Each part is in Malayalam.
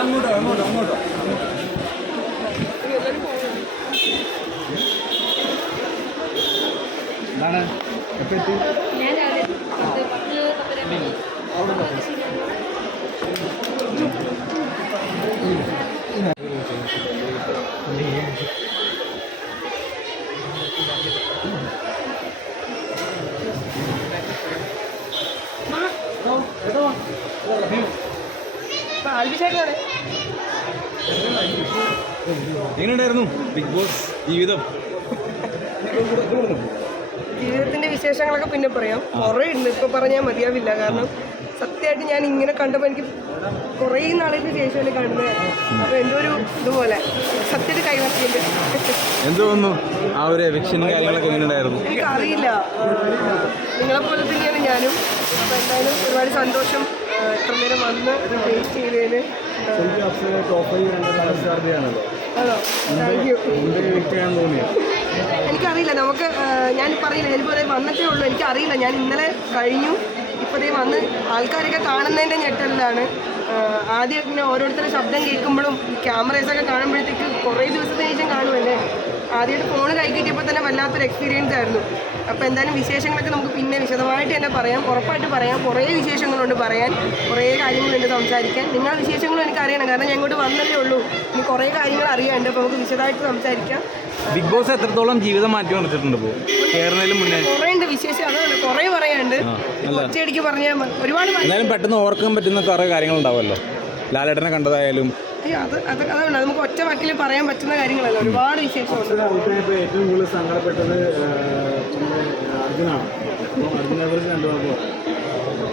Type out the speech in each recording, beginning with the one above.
അങ്ങോട്ടോ അങ്ങോട്ടോ അങ്ങോട്ടോ. എന്താണ് എപ്പോ എത്തി? ഞാൻ രാവിലെ എങ്ങനെയുണ്ടായിരുന്നു? ബിഗ് ബോസ് ജീവിതം. ജീവിതത്തിന്റെ വിശേഷങ്ങളൊക്കെ പിന്നെ പറയാം. കുറേ ഉണ്ട്. ഇപ്പൊ പറഞ്ഞാൽ മതിയാവില്ല. കാരണം സത്യമായിട്ട് ഞാൻ ഇങ്ങനെ കണ്ടപ്പോൾ എനിക്ക് കുറേ നാളിന് ശേഷമല്ലേ കാണുന്നത് അപ്പൊ എന്തോ ഒരു ഇതുപോലെ സത്യത്തിൽ കൈവർത്തിയുണ്ട് എന്ത് തോന്നുന്നു? ആ ഒരു എവിക്ഷനും കാര്യങ്ങളൊക്കെ എങ്ങനെയുണ്ടായിരുന്നു? എനിക്ക് അറിയില്ല നിങ്ങളെ പോലെ തന്നെയാണ് ഞാനും. അപ്പൊ എന്തായാലും ഒരുപാട് സന്തോഷം. ആ, ഇത്ര നേരം വന്ന് വെയിറ്റ് ചെയ്തതിന് എനിക്കറിയില്ല. നമുക്ക് ഞാൻ പറയില്ല. എനിക്കിവിടെ വന്നിട്ടേ ഉള്ളൂ. എനിക്കറിയില്ല. ഞാൻ ഇന്നലെ കഴിഞ്ഞു. ഇപ്പോഴേ വന്ന് ആൾക്കാരൊക്കെ കാണുന്നതിന്റെ ഞെട്ടലിലാണ്. ആദ്യം ഇങ്ങനെ ഓരോരുത്തരുടെ ശബ്ദം കേൾക്കുമ്പോഴും ക്യാമറേസൊക്കെ കാണുമ്പോഴത്തേക്ക് കുറേ ദിവസത്തിന് ശേഷം കാണുമല്ലേ ആദ്യമായിട്ട് ഫോൺ കൈ കിട്ടിയപ്പോൾ തന്നെ വല്ലാത്തൊരു എക്സ്പീരിയൻസ് ആയിരുന്നു. അപ്പോൾ എന്തായാലും വിശേഷങ്ങളൊക്കെ നമുക്ക് പിന്നെ വിശദമായിട്ട് തന്നെ പറയാം. ഉറപ്പായിട്ട് പറയാം. കുറേ വിശേഷങ്ങളുണ്ട് പറയാൻ. കുറേ കാര്യങ്ങളുണ്ട് സംസാരിക്കാൻ. നിങ്ങൾ വിശേഷങ്ങളും എനിക്ക് അറിയണം. കാരണം ഞാൻ ഇങ്ങോട്ട് വന്നതേ ഉള്ളൂ. ഇനി കുറേ കാര്യങ്ങൾ അറിയാണ്ട് അപ്പോൾ നമുക്ക് വിശദമായിട്ട് സംസാരിക്കാം. ബിഗ് ബോസ് എത്രത്തോളം ജീവിതം മാറ്റി മറിച്ചിട്ടുണ്ട് കുറേ ഉണ്ട് വിശേഷം. അതാണ്. കുറേ പറയാനുണ്ട്. ഒറ്റയടിക്ക് പറഞ്ഞാൽ ഒരുപാട് എന്തായാലും പെട്ടെന്ന് ഓർക്കാൻ പറ്റുന്ന കുറേ കാര്യങ്ങളുണ്ടാവുമല്ലോ. ലാലേട്ടനെ കണ്ടതായാലും അയ്യോ അത് അത് അതുകൊണ്ട് നമുക്ക് ഒറ്റ വാക്കിൽ പറയാൻ പറ്റുന്ന കാര്യങ്ങളല്ല ഒരുപാട് വിശേഷമുണ്ട്. ഏറ്റവും കൂടുതൽ സങ്കടപ്പെട്ടത്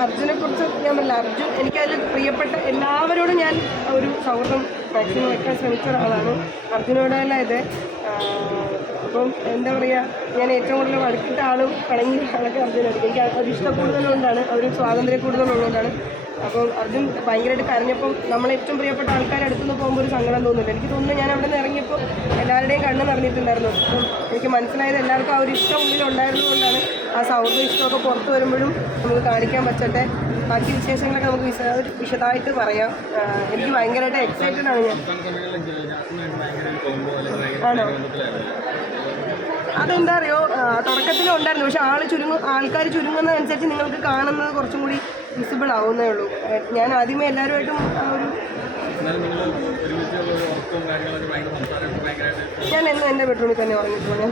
അർജുനെ കുറിച്ച് ഞാൻ പറഞ്ഞില്ല അർജുൻ എനിക്കതിൽ പ്രിയപ്പെട്ട എല്ലാവരോടും ഞാൻ ഒരു സൗഹൃദം മാക്സിമം വെക്കാൻ ശ്രമിച്ച ഒരാളാണ്. അർജുനോടല്ല ഇത് അപ്പം എന്താ പറയുക ഞാൻ ഏറ്റവും കൂടുതൽ വഴക്കിട്ട ആളും പണങ്ങിയ ആളൊക്കെ അർജുനായിരിക്കും. എനിക്ക് ഒരു ഇഷ്ടം കൂടുതലുകൊണ്ടാണ് ഒരു സ്വാതന്ത്ര്യം കൂടുതലുള്ളതുകൊണ്ടാണ് അപ്പം അർജുൻ ഭയങ്കരമായിട്ട് കരഞ്ഞപ്പം നമ്മളെ ഏറ്റവും പ്രിയപ്പെട്ട ആൾക്കാരെ അടുത്തുനിന്ന് പോകുമ്പോൾ ഒരു സങ്കടം തോന്നുന്നില്ല. എനിക്ക് തോന്നുന്നു ഞാൻ അവിടെ നിന്ന് ഇറങ്ങിയപ്പോൾ എല്ലാവരുടെയും കണ്ണ് നിറഞ്ഞിട്ടുണ്ടായിരുന്നു. അപ്പം എനിക്ക് മനസ്സിലായത് എല്ലാവർക്കും ആ ഒരു ഇഷ്ടം ഉള്ളിലുണ്ടായിരുന്നതുകൊണ്ടാണ് ആ സൗഹൃദ ഇഷ്ടമൊക്കെ പുറത്ത് വരുമ്പോഴും നമുക്ക് കാണിക്കാൻ പറ്റട്ടെ. ബാക്കി വിശേഷങ്ങളൊക്കെ നമുക്ക് വിശദ വിശദമായിട്ട് പറയാം. എനിക്ക് ഭയങ്കരമായിട്ട് എക്സൈറ്റഡ് ആണ് ഞാൻ. ആണോ? അതെന്താ അറിയോ? തുടക്കത്തിലുണ്ടായിരുന്നു പക്ഷെ ആൾ ചുരുങ്ങും ആൾക്കാർ ചുരുങ്ങുന്നതനുസരിച്ച് നിങ്ങൾക്ക് കാണുന്നത് കുറച്ചും കൂടി വിസിബിൾ ആവുന്നേ ഉള്ളൂ. ഞാൻ ആദ്യമേ എല്ലാവരുമായിട്ടും ഒരു ഞാൻ എന്നും എന്റെ ബെഡ്റൂമിൽ തന്നെ ഉറങ്ങിയിട്ടുള്ളൂ ഞാൻ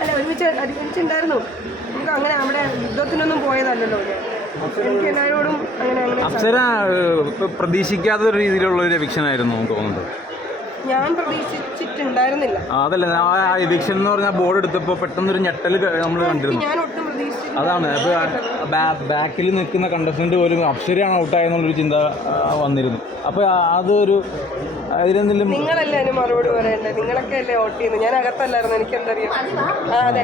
അല്ല ഒരുമിച്ച് ഒരുമിച്ചുണ്ടായിരുന്നു. നമുക്ക് അങ്ങനെ അവിടെ യുദ്ധത്തിനൊന്നും പോയതല്ലല്ലോ ഞാൻ എനിക്ക് എല്ലാവരോടും അങ്ങനെ അങ്ങനെ പ്രതീക്ഷിക്കാത്ത ഒരു രീതിയിലുള്ള ഒരു എവിക്ഷൻ ആയിരുന്നു തോന്നുന്നത് ഞാൻ പ്രതീക്ഷിച്ചിട്ടുണ്ടായിരുന്നില്ല. അതല്ല ആ എവിക്ഷൻ എന്ന് പറഞ്ഞാൽ ബോർഡ് എടുത്തപ്പോൾ പെട്ടെന്നൊരു ഞെട്ടൽ നമ്മൾ കണ്ടിരുന്നു. ഞാൻ ഒട്ടും അതാണ്. അപ്പോൾ ബാക്കിൽ നിൽക്കുന്ന കണ്ടസ്റ്റന്റ് പോലും അപ്സരയാണ് ഔട്ടായെന്നുള്ളൊരു ചിന്ത വന്നിരുന്നു. അപ്പോൾ അതൊരു അതിലെന്തെങ്കിലും നിങ്ങളല്ലേ അതിന് മറുപടി പറയണ്ടേ? നിങ്ങളൊക്കെ അല്ലേ വോട്ട് ചെയ്യുന്നത്? ഞാൻ അകത്തല്ലായിരുന്നു. എനിക്ക് എന്തറിയാം ആ അതെ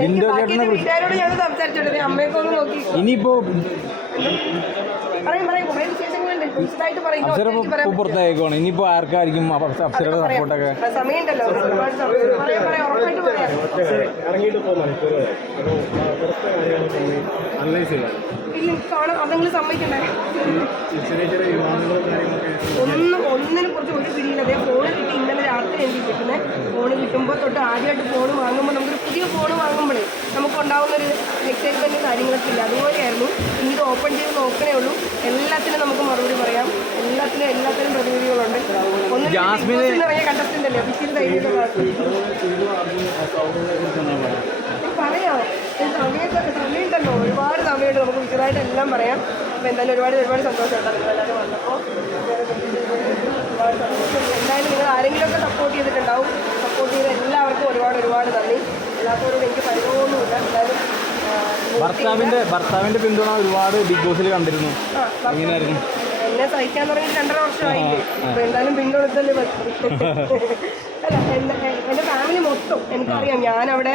വീട്ടുകാരോട് ഞാൻ സംസാരിച്ചോട്ടെ? അമ്മയൊക്കെ ഒന്ന് നോക്കി. ഇനിയിപ്പോൾ പറയും പറയും കുറേ വിശേഷങ്ങളുണ്ട് വിശദമായിട്ട് പറയും അപ്സര ഇനിയിപ്പോൾ ആർക്കായിരിക്കും അപ്സ- അപ്സരയുടെ സപ്പോർട്ടൊക്കെ സമയമുണ്ടല്ലോ. ഒന്നും ഒന്നിനെ കുറിച്ച് ഒരു പിടിയില്ല. അതേ ഫോൺ കിട്ടി ഇന്നലെ രാത്രി എനിക്ക് കിട്ടുന്നത് ഫോണ് കിട്ടുമ്പോൾ തൊട്ട് ആദ്യമായിട്ട് ഫോൺ വാങ്ങുമ്പോൾ നമുക്കൊരു പുതിയ ഫോൺ വാങ്ങുമ്പോഴേ നമുക്ക് ഉണ്ടാകുന്ന ഒരു എക്സൈറ്റ്മെന്റ് കാര്യങ്ങളൊക്കെ ഇല്ല. അതുപോലെയായിരുന്നു. ഇനി ഇത് ഓപ്പൺ ചെയ്ത് നോക്കണേ ഉള്ളൂ. എല്ലാത്തിനും നമുക്ക് മറുപടി പറയാം. എല്ലാത്തിനും എല്ലാത്തിനും പ്രതിനിധികളുണ്ട് ഒന്ന് ഇറങ്ങിയ കണ്ടസ്റ്റന്റ് അല്ലേ ഒഫീഷ്യൽ പറയാം. സമയത്ത് സമയമുണ്ടല്ലോ ഒരുപാട് സമയമുണ്ട് നമുക്ക് വിശദമായിട്ട് എല്ലാം പറയാം. അപ്പോൾ എന്തായാലും ഒരുപാട് ഒരുപാട് സന്തോഷമുണ്ട് നിങ്ങളെല്ലാവരും വന്നപ്പോൾ. ഒരുപാട് സന്തോഷം. എന്തായാലും നിങ്ങൾ ആരെങ്കിലുമൊക്കെ സപ്പോർട്ട് ചെയ്തിട്ടുണ്ടാവും. സപ്പോർട്ട് അല്ലാത്തവരോട് എനിക്ക് എന്തായാലും ഭർത്താവിന്റെ ഭർത്താവിന്റെ പിന്തുണ ഒരുപാട് ബിഗ് ബോസിൽ കണ്ടിരുന്നു. എങ്ങനെയായിരുന്നു? എന്നെ സഹിക്കാൻ തുടങ്ങി രണ്ടര വർഷമായില്ലേ? അപ്പൊ എന്തായാലും പിന്തുണത്തല്ലേ അല്ല എന്റെ എന്റെ ഫാമിലി മൊത്തം എനിക്കറിയാം ഞാനവിടെ അവിടെ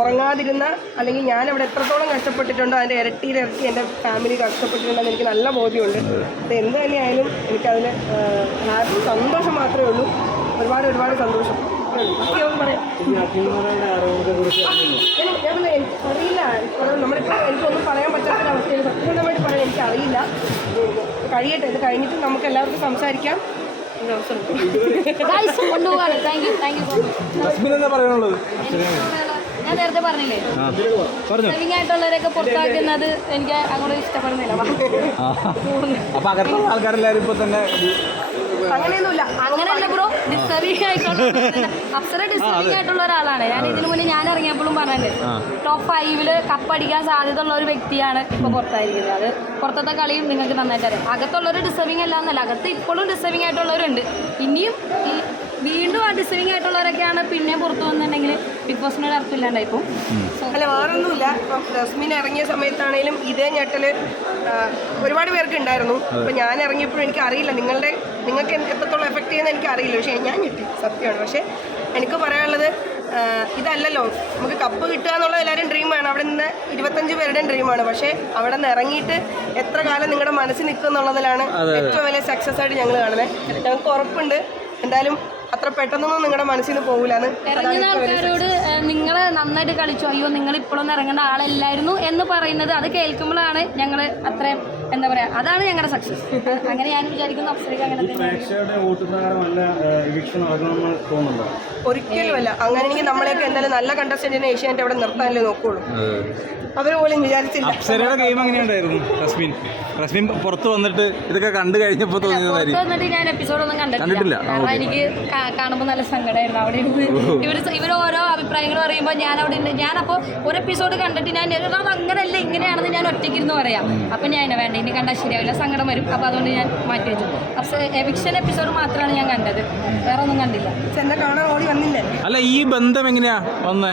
ഉറങ്ങാതിരുന്ന അല്ലെങ്കിൽ ഞാൻ അവിടെ എത്രത്തോളം കഷ്ടപ്പെട്ടിട്ടുണ്ടോ അതിന്റെ ഇരട്ടിയിലിരട്ടി എന്റെ ഫാമിലി കഷ്ടപ്പെട്ടിട്ടുണ്ടെന്ന് എനിക്ക് നല്ല ബോധ്യമുണ്ട്. അത്. എന്ത് തന്നെയായാലും എനിക്കതിന് ഹാപ്പി സന്തോഷം മാത്രമേ ഉള്ളൂ. ഒരുപാട് ഒരുപാട് സന്തോഷം. അറിയില്ല എനിക്കൊന്നും പറയാൻ സത്യസന്ധമായിട്ട് പറയാൻ എനിക്ക് അറിയില്ല കഴിയട്ടെ ഇത് കഴിഞ്ഞിട്ട് നമുക്ക് എല്ലാവർക്കും സംസാരിക്കാം ഞാൻ നേരത്തെ പറഞ്ഞില്ലേ? പുറത്താക്കുന്നത് എനിക്ക് അങ്ങോട്ട് ഇഷ്ടപ്പെടുന്നില്ല. അപ്പൊ അകത്തുള്ള ആൾക്കാരെല്ലാരും ഇപ്പൊ തന്നെ അങ്ങനെയൊന്നുമില്ല. അങ്ങനെയല്ല ബ്രോ ഡിസ്റ്റർബിംഗ് ആയിട്ടുള്ള അപ്സര ഡിസ്റ്റർബിംഗ് ആയിട്ടുള്ള ഒരാളാണ്. ഞാൻ ഇതിനു മുന്നേ ഞാൻ ഇറങ്ങിയപ്പോഴും പറഞ്ഞിട്ടുണ്ട് ആ. ടോപ്പ് ഫൈവിൽ കപ്പടിക്കാൻ സാധ്യത ഉള്ള ഒരു വ്യക്തിയാണ് ഇപ്പൊ പുറത്തായിരിക്കുന്നത്. അത് പുറത്തത്തെ കളിയും നിങ്ങൾക്ക് നന്നായിട്ട് അറിയാം. അകത്തുള്ളൊരു ഡിസ്റ്റർബിംഗ് അല്ല എന്നല്ല. അകത്ത് ഇപ്പോഴും ഡിസ്റ്റർബിംഗ് ആയിട്ടുള്ളവരുണ്ട്. ഇനിയും ഈ വീണ്ടും ആ ഡിസ്റ്റർബിംഗ് ആയിട്ടുള്ളവരൊക്കെയാണ് പിന്നെ പുറത്തു വന്നിട്ടുണ്ടെങ്കിൽ ബിഗ് ബോസിനൊരു അർത്ഥമില്ലാണ്ടായിപ്പോ സോ അല്ല വേറൊന്നുമില്ല. ഇപ്പം റസ്മിൻ ഇറങ്ങിയ സമയത്താണേലും ഇതേ ഞെട്ടൽ ഒരുപാട് പേർക്ക് ഉണ്ടായിരുന്നു. അപ്പം ഞാൻ ഇറങ്ങിയപ്പോഴും എനിക്ക് അറിയില്ല നിങ്ങളുടെ നിങ്ങൾക്ക് എത്രത്തോളം എഫക്റ്റ് ചെയ്യുന്ന എനിക്ക് അറിയില്ല പക്ഷേ ഞാൻ ഞെട്ടി. സത്യമാണ്. പക്ഷേ എനിക്ക് പറയാനുള്ളത് ഇതല്ലല്ലോ. നമുക്ക് കപ്പ് കിട്ടുക എന്നുള്ളത് എല്ലാവരും ഡ്രീമാണ് അവിടെ നിന്ന് ഇരുപത്തഞ്ച് പേരുടെയും ഡ്രീമാണ് പക്ഷേ അവിടെ നിന്ന് ഇറങ്ങിയിട്ട് എത്ര കാലം നിങ്ങളുടെ മനസ്സിൽ നിൽക്കും എന്നുള്ളതിലാണ് ഏറ്റവും വലിയ സക്സസ് ആയിട്ട് ഞങ്ങൾ കാണുന്നത്. ഞങ്ങൾക്ക് ഉറപ്പുണ്ട്. എന്തായാലും അത്ര പെട്ടെന്നൊന്നും നിങ്ങളുടെ മനസ്സിൽ നിന്ന് പോകില്ലെന്ന് ഇറങ്ങുന്ന ആൾക്കാരോട് നിങ്ങൾ നന്നായിട്ട് കളിച്ചു? അയ്യോ നിങ്ങൾ ഇപ്പോഴൊന്നും ഇറങ്ങേണ്ട ആളല്ലായിരുന്നു എന്ന് പറയുന്നത് അത് കേൾക്കുമ്പോഴാണ് ഞങ്ങൾ അത്രയും എന്താ പറയാ അതാണ് ഞങ്ങളുടെ സക്സസ് അങ്ങനെ ഞാൻ വിചാരിക്കുന്നു അപ്സരയ്ക്ക് അങ്ങനെ ഒരിക്കലുമല്ല. അങ്ങനെയെങ്കിൽ നമ്മളെയൊക്കെ എന്തായാലും നല്ല കണ്ടസ്റ്റന്റിനെ ഏഷ്യാനെ അവിടെ നിർത്താനല്ലേ നോക്കുള്ളൂ. അവർ പോലും വിചാരിച്ചില്ല. അപ്സരയുടെ ഗെയിം എങ്ങനെയുണ്ടായിരുന്നു റസ്മിൻ? റസ്മിൻ പുറത്ത് വന്നിട്ട് ഇതൊക്കെ കണ്ടു കഴിഞ്ഞപ്പോൾ പുറത്ത് തോന്നിയതായിരിക്കും ഞാൻ എപ്പിസോഡ് ഒന്നും കണ്ടിട്ടില്ല? എനിക്ക് കാണുമ്പോൾ നല്ല സങ്കടമായിരുന്നു അവിടെ ഇരുന്ന് ഇവർ ഇവർ ഓരോ അഭിപ്രായങ്ങൾ പറയുമ്പോൾ ഞാൻ അവിടെ ഉണ്ട് ഞാനപ്പോൾ ഒരു എപ്പിസോഡ് കണ്ടിട്ട് ഞാൻ "എടാ, അത് അങ്ങനെയല്ല ഇങ്ങനെയാണെന്ന് ഞാൻ ഒറ്റയ്ക്ക് ഇരുന്ന് പറയാം അപ്പം ഞാൻ "ഇല്ല, വേണ്ട ഇനി കണ്ടാൽ ശരിയാവില്ല സങ്കടം വരും. അപ്പോൾ അതുകൊണ്ട് ഞാൻ മാറ്റി വെച്ചു. അപ്പോൾ എവിക്ഷൻ എപ്പിസോഡ് മാത്രമാണ് ഞാൻ കണ്ടത്. വേറെ ഒന്നും കണ്ടില്ല. പക്ഷെ എന്നെ കാണാൻ ഓടി വന്നില്ലേ? അല്ല ഈ ബന്ധം എങ്ങനെയാ വന്നേ?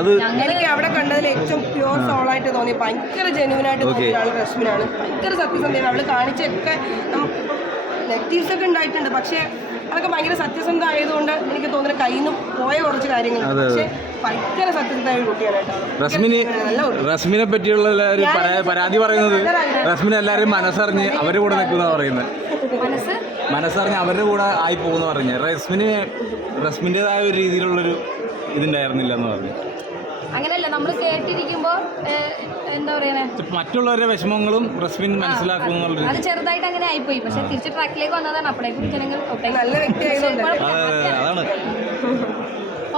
അത് എനിക്ക് അവിടെ കണ്ടതിൽ ഏറ്റവും പ്യുവർ സോളായിട്ട് തോന്നി ഭയങ്കര ജെന്യൂനായിട്ട് തോന്നിയ തോന്നിയാണ് റശ്മിനാണ്. ഭയങ്കര സത്യസന്ധയാണ് അവൾ കാണിച്ചൊക്കെ നെഗറ്റീവ്സ് ഒക്കെ ഉണ്ടായിട്ടുണ്ട്. പക്ഷേ അതൊക്കെ ഭയങ്കര സത്യസന്ധ ആയതുകൊണ്ട് എനിക്ക് തോന്നുന്നത് കയ്യിൽ നിന്ന് പോയ കുറച്ച് കാര്യങ്ങൾ പക്ഷേ ഭയങ്കര സത്യസന്ധമായ ഒരു കുട്ടിയാണ് കേട്ടോ. റസ്മിന്. റസ്മിനെ പറ്റിയുള്ള എല്ലാവരും പരാ- പരാതി പറയുന്നത് റസ്മിനെ എല്ലാവരും മനസ്സറിഞ്ഞ് അവരുടെ കൂടെ നിൽക്കുന്ന പറയുന്നത്. മനസ്സ്? മനസ്സറിഞ്ഞ് അവരുടെ കൂടെ ആയി പോകുന്ന പറഞ്ഞു. റസ്മിന് റസ്മിന്റെതായ ഒരു രീതിയിലുള്ളൊരു ഇതുണ്ടായിരുന്നില്ല എന്ന് പറഞ്ഞു. അങ്ങനെയല്ല നമ്മൾ കേട്ടിരിക്കുമ്പോൾ എന്താ പറയണേ? മറ്റുള്ളവരുടെ വിഷമങ്ങളും റസ്മിൻ മനസ്സിലാക്കും അത് ചെറുതായിട്ട് അങ്ങനെ ആയിപ്പോയി. പക്ഷെ തിരിച്ച് ട്രാക്കിലേക്ക് വന്നതാണ്. അപ്പോഴേക്കും ജനങ്ങൾ നല്ല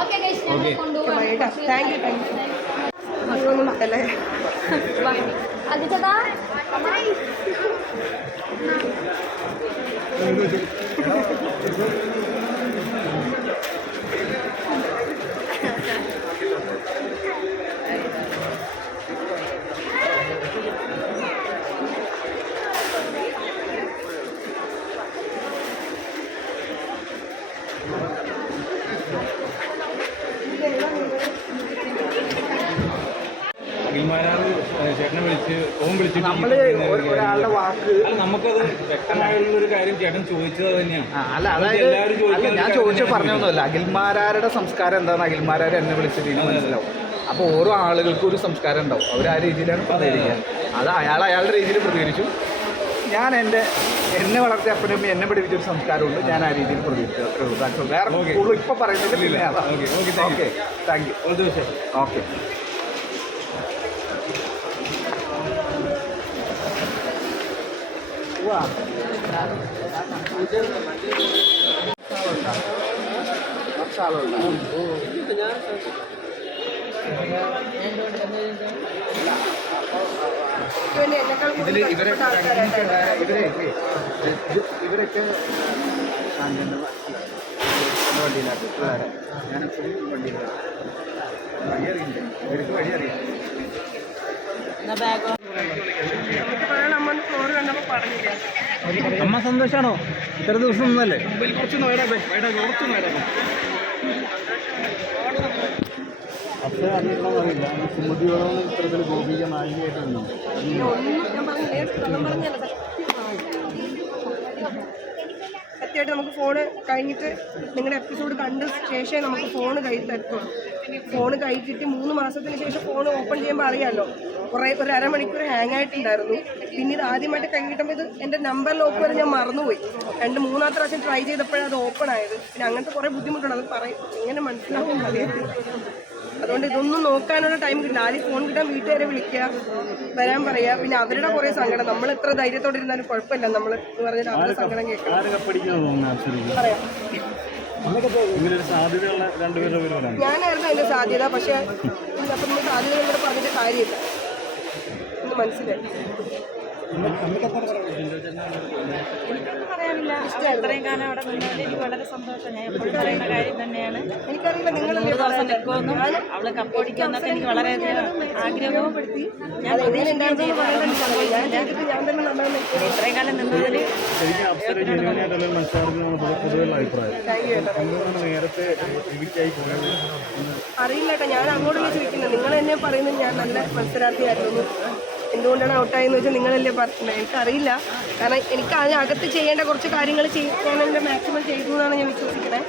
ഓക്കെ കൊണ്ടുപോകാം താങ്ക് യു ഒരാളുടെ വാക്ക് നമുക്കത് വ്യക്തമായുള്ള ഒരു കാര്യം ചേട്ടൻ ചോദിച്ചത് തന്നെയാണ് അല്ല അതായത് അല്ല ഞാൻ ചോദിച്ച പറഞ്ഞൊന്നുമല്ല അഖിൽമാരാരുടെ സംസ്കാരം എന്താണ് അഖിൽമാരാർ എന്നെ വിളിച്ചിട്ട് മനസ്സിലാവും. അപ്പോൾ ഓരോ ആളുകൾക്കും ഒരു സംസ്കാരം ഉണ്ടാവും. അവർ ആ രീതിയിലാണ് പ്രതികരിക്കുക. അത്. അയാൾ അയാളുടെ രീതിയിൽ പ്രതികരിച്ചു. ഞാൻ എന്റെ എന്നെ വളർത്തിയ അപ്പനും എന്നെ പഠിപ്പിച്ച ഒരു സംസ്കാരമുണ്ട്. ഞാൻ ആ രീതിയിൽ പ്രതികരിച്ചു. വേറെ ഇപ്പോൾ thank okay thank you. Okay വേണ്ടി എന്നെക്കാൾ ഇതിൽ കൂടുതൽ ഇവരെ കഷ്ടപ്പെട്ട ആൾക്കാരായിട്ടാണ് ഇവരെ ഇത് ഇവരൊക്കെ ശാന്തന്റെ വണ്ടിയിലാക്കും പിള്ളേരെ ഞാൻ എപ്പോഴും വണ്ടിയിലാണ് വഴിയറിയില്ല ഇവർക്ക് വഴി അറിയില്ല നമുക്ക് പറയാൻ നമ്മൾ ഫ്ലോർ കണ്ടപ്പോൾ പറഞ്ഞില്ല അമ്മ സന്തോഷാണോ? ഇത്ര ദിവസം ഒന്നല്ലേ അത്ര അറിയില്ല. സുമതിയോളം ഇത്തരത്തിൽ ഗോപിക സത്യമായിട്ട് നമുക്ക് ഫോണ് കഴിഞ്ഞിട്ട് നിങ്ങളുടെ എപ്പിസോഡ് കണ്ട ശേഷമേ നമുക്ക് ഫോണ് കഴിഞ്ഞ് തരത്തുള്ളൂ. ഫോൺ കൈ കിട്ടി മൂന്ന് മാസത്തിന് ശേഷം ഫോൺ ഓപ്പൺ ചെയ്യുമ്പോൾ അറിയാമല്ലോ കുറേ ഒരു അരമണിക്കൂർ ഹാങ് ആയിട്ടുണ്ടായിരുന്നു. പിന്നീട് ആദ്യമായിട്ട് കൈ കിട്ടുമ്പോൾ ഇത് എന്റെ നമ്പർ ലോക്ക് വരെ ഞാൻ മറന്നുപോയി. രണ്ട് മൂന്നാമത്തെ പ്രാവശ്യം ട്രൈ ചെയ്തപ്പോഴാണ് അത് ഓപ്പൺ ആയത്. പിന്നെ അങ്ങനത്തെ കുറേ ബുദ്ധിമുട്ടുണ്ട്. അത് പറയും എങ്ങനെ മനസ്സിലാക്കും അതുകൊണ്ട് ഇതൊന്നും നോക്കാനുള്ള ടൈം കിട്ടില്ല. ആദ്യം ഫോൺ കിട്ടാൻ വീട്ടുകാരെ വിളിക്കുക വരാൻ പറയാ. പിന്നെ അവരുടെ കുറേ സങ്കടം. നമ്മൾ എത്ര ധൈര്യത്തോടെ ഇരുന്നാലും കുഴപ്പമില്ല. നമ്മൾ എന്ന് പറഞ്ഞാൽ അവരുടെ സങ്കടം കേൾക്കാം. പറയാം. ഞാനായിരുന്നു അതിന്റെ സാധ്യത പക്ഷെ അപ്പം നമ്മൾ സാധ്യതകൾ കൂടെ പറഞ്ഞിട്ട് കാര്യമില്ല. ഒന്ന് മനസ്സിലായി. പറയാനില്ല. ഇത്രയും കാലം അവിടെ നിന്നതിൽ എനിക്ക് വളരെ സന്തോഷം. ഞാൻ എപ്പോഴും പറയുന്ന കാര്യം തന്നെയാണ്. എനിക്കറിയില്ല നിങ്ങൾ ദിവസം നിൽക്കുമെന്നും അവൾ കപ്പോടിക്കുമെന്നൊക്കെ എനിക്ക് വളരെയധികം ആഗ്രഹവും ഞാൻ പ്രതീക്ഷിക്കുകയും ചെയ്തു അതൊന്നും ഞാൻ ഇത്രയും കാലം നിന്നതിൽ നേരത്തെ പോയത്? അറിയില്ല ഞാൻ അങ്ങോട്ടല്ലേ ചോദിക്കുന്നത്. നിങ്ങൾ എന്നെ പറയുന്നത് ഞാൻ നല്ല മത്സരാർത്ഥിയായിരുന്നു. എന്തുകൊണ്ടാണ് ഔട്ടായെന്ന് വെച്ചാൽ നിങ്ങളല്ലേ പറഞ്ഞത്. എനിക്കറിയില്ല. കാരണം എനിക്ക് അതിനകത്ത് ചെയ്യേണ്ട കുറച്ച് കാര്യങ്ങൾ ചെയ്യാൻ എന്റെ മാക്സിമം ചെയ്തു എന്നാണ് ഞാൻ വിശ്വസിക്കുന്നത്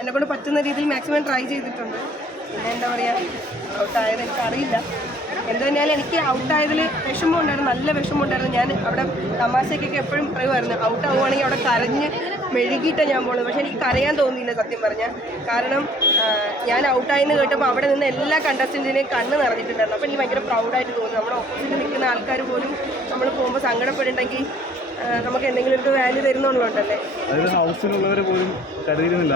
എന്നെ കൊണ്ട് പറ്റുന്ന രീതിയിൽ മാക്സിമം ട്രൈ ചെയ്തിട്ടുണ്ട്. പിന്നെ എന്താ പറയുക ഔട്ടായത് എനിക്കറിയില്ല. എന്ത് തന്നെയാലും എനിക്ക് ഔട്ടായതിൽ വിഷമം ഉണ്ടായിരുന്നു നല്ല വിഷമമുണ്ടായിരുന്നു ഞാൻ അവിടെ തമാശയ്ക്കൊക്കെ എപ്പോഴും പറയുമായിരുന്നു ഔട്ട് ആവുകയാണെങ്കിൽ അവിടെ കരഞ്ഞ് മെഴുകിയിട്ടാണ് ഞാൻ പോകുന്നത് പക്ഷേ എനിക്ക് കരയാൻ തോന്നിയില്ല സത്യം പറഞ്ഞാൽ കാരണം ഞാൻ ഔട്ടായെന്ന് കേട്ടപ്പോൾ അവിടെ നിന്ന് എല്ലാ കണ്ടസ്റ്റന്റിനെയും കണ്ണ് നിറഞ്ഞിട്ടുണ്ടായിരുന്നു. അപ്പോൾ എനിക്ക് ഭയങ്കര പ്രൗഡായിട്ട് തോന്നി. നമ്മുടെ ഓപ്പോസിറ്റ് നിൽക്കുന്ന ആൾക്കാർ പോലും നമ്മൾ പോകുമ്പോൾ സങ്കടപ്പെടുന്നുണ്ടെങ്കിൽ നമുക്ക് എന്തെങ്കിലും ഒരു വാല്യൂ തരുന്നുള്ളതുകൊണ്ടല്ലേ. അതായത് ഹൗസിലുള്ളവരെ പോലും കരുതിയിരുന്നില്ല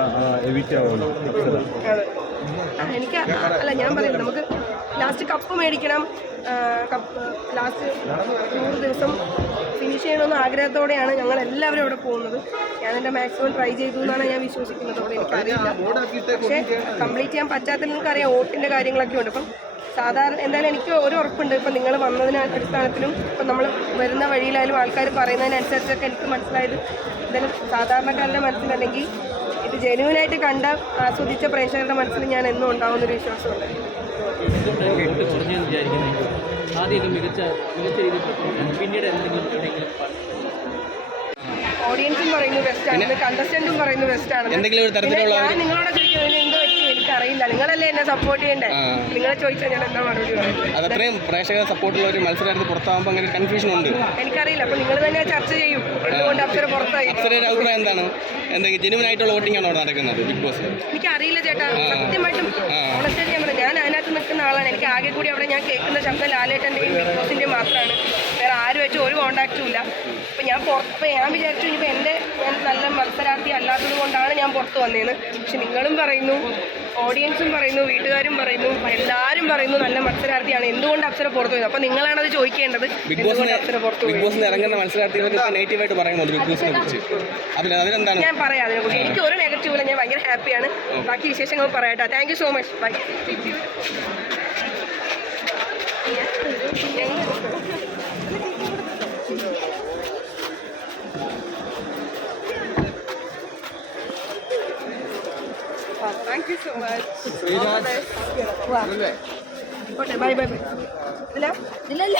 എനിക്ക് അല്ല ഞാൻ പറയുന്നത് നമുക്ക് ലാസ്റ്റ് കപ്പ് മേടിക്കണം. കപ്പ് ലാസ്റ്റ് നൂറ് ദിവസം ഫിനിഷ് ചെയ്യണമെന്ന് ആഗ്രഹത്തോടെയാണ് ഞങ്ങൾ എല്ലാവരും ഇവിടെ പോകുന്നത്. ഞാൻ എന്റെ മാക്സിമം ട്രൈ ചെയ്തു എന്നാണ് ഞാൻ വിശ്വസിക്കുന്നത്. അതുകൊണ്ട് എനിക്കറിയില്ല പക്ഷേ കംപ്ലീറ്റ് ചെയ്യാൻ പറ്റാത്ത നിങ്ങൾക്കറിയാം ഓട്ടിന്റെ കാര്യങ്ങളൊക്കെ ഉണ്ട്. അപ്പം സാധാരണ എന്തായാലും എനിക്ക് ഒരു ഉറപ്പുണ്ട്. ഇപ്പം നിങ്ങൾ വന്നതിന് അടിസ്ഥാനത്തിലും ഇപ്പം നമ്മൾ വരുന്ന വഴിയിലായാലും ആൾക്കാർ പറയുന്നതിനനുസരിച്ചൊക്കെ എനിക്ക് മനസ്സിലായത് എന്തായാലും സാധാരണക്കാരുടെ മനസ്സിലല്ലെങ്കിൽ ഇത് ജെന്യൂനായിട്ട് കണ്ട ആസ്വദിച്ച പ്രേക്ഷകരുടെ മനസ്സിൽ ഞാൻ എന്നും ഉണ്ടാവുന്നൊരു വിശ്വാസമുണ്ട്. പെർഫോം എന്തെങ്കിലും എവിടെയെങ്കിലും ഓഡിയൻസും പറയുന്നു ബെസ്റ്റ് ആണ് കണ്ടസ്റ്റന്റും പറയുന്നു ബെസ്റ്റ് ആണ് ഒരു നിങ്ങളോട് ചോദിക്കുന്നത് എന്തോ പറ്റി നിങ്ങളല്ലേ എന്നെ സപ്പോർട്ട് ചെയ്യണ്ടേ? നിങ്ങളെ ചോദിച്ചാൽ ഞാൻ എന്താ മറുപടി പറയുന്നത് അതത്രയും പ്രേക്ഷക സപ്പോർട്ടുള്ള ഒരു മത്സരമായിരുന്നു പുറത്താകുമ്പോൾ അങ്ങനെ കൺഫ്യൂഷൻ ഉണ്ട്. എനിക്കറിയില്ല. അപ്പൊ നിങ്ങൾ തന്നെ ചർച്ച ചെയ്യും. എന്തുകൊണ്ട് അപ്സര പുറത്തായി. അപ്സരയുടെ അഭിപ്രായം എന്താണ്? എന്തെങ്കിലും ജെനുവൻ ആയിട്ടുള്ള വോട്ടിംഗ് ആണോ അവിടെ നടക്കുന്നത്? ബിഗ് ബോസ് എനിക്കറിയില്ല ചേട്ടാ. സത്യമായിട്ടും ഓണസ്റ്റേറ്റ് ഞാൻ ഞാൻ അതിനകത്ത് നിൽക്കുന്ന ആളാണ്. എനിക്ക് ആകെ കൂടി അവിടെ ഞാൻ കേൾക്കുന്ന ശബ്ദം ലാലേട്ടന്റെയും ബിഗ് ബോസിന്റെയും മാത്രമാണ് വേറെ ആരും വെച്ച് ഒരു കോണ്ടാക്റ്റും ഇല്ല. അപ്പം ഞാൻ പുറത്ത് ഞാൻ വിചാരിച്ചു ഇനിയിപ്പോൾ എന്റെ ഞാൻ നല്ല മത്സരാർത്ഥി അല്ലാത്തത് കൊണ്ടാണ് ഞാൻ പുറത്ത് വന്നേന്ന്. പക്ഷെ നിങ്ങളും പറയുന്നു ഓഡിയൻസും പറയുന്നു വീട്ടുകാരും പറയുന്നു എല്ലാവരും പറയുന്നു നല്ല മത്സരാർത്ഥിയാണ്. എന്തുകൊണ്ട് അപ്സര പുറത്തു പോയത്? അപ്പൊ നിങ്ങളാണ് അത് ചോദിക്കേണ്ടത് ബിഗ് ബോസ് ബോസിന് അപ്സര പുറത്തു ബിഗ് ബോസിന് ഇറങ്ങുന്ന മത്സരാർത്ഥികൾക്ക് നെഗറ്റീവായിട്ട് പറയുന്നുണ്ട് ബിഗ് ബോസിനെ കുറിച്ച്. അതിൽ അതിലെന്താണ്? ഞാൻ പറയാം അതിനെക്കുറിച്ച്. എനിക്ക് ഒരു നെഗറ്റീവ് ഇല്ല ഞാൻ ഭയങ്കര ഹാപ്പിയാണ് ബാക്കി വിശേഷങ്ങൾ പറയട്ടെ. Thank you so much bye thank you so much okay bye bye bye ഇല്ല ഇല്ലല്ല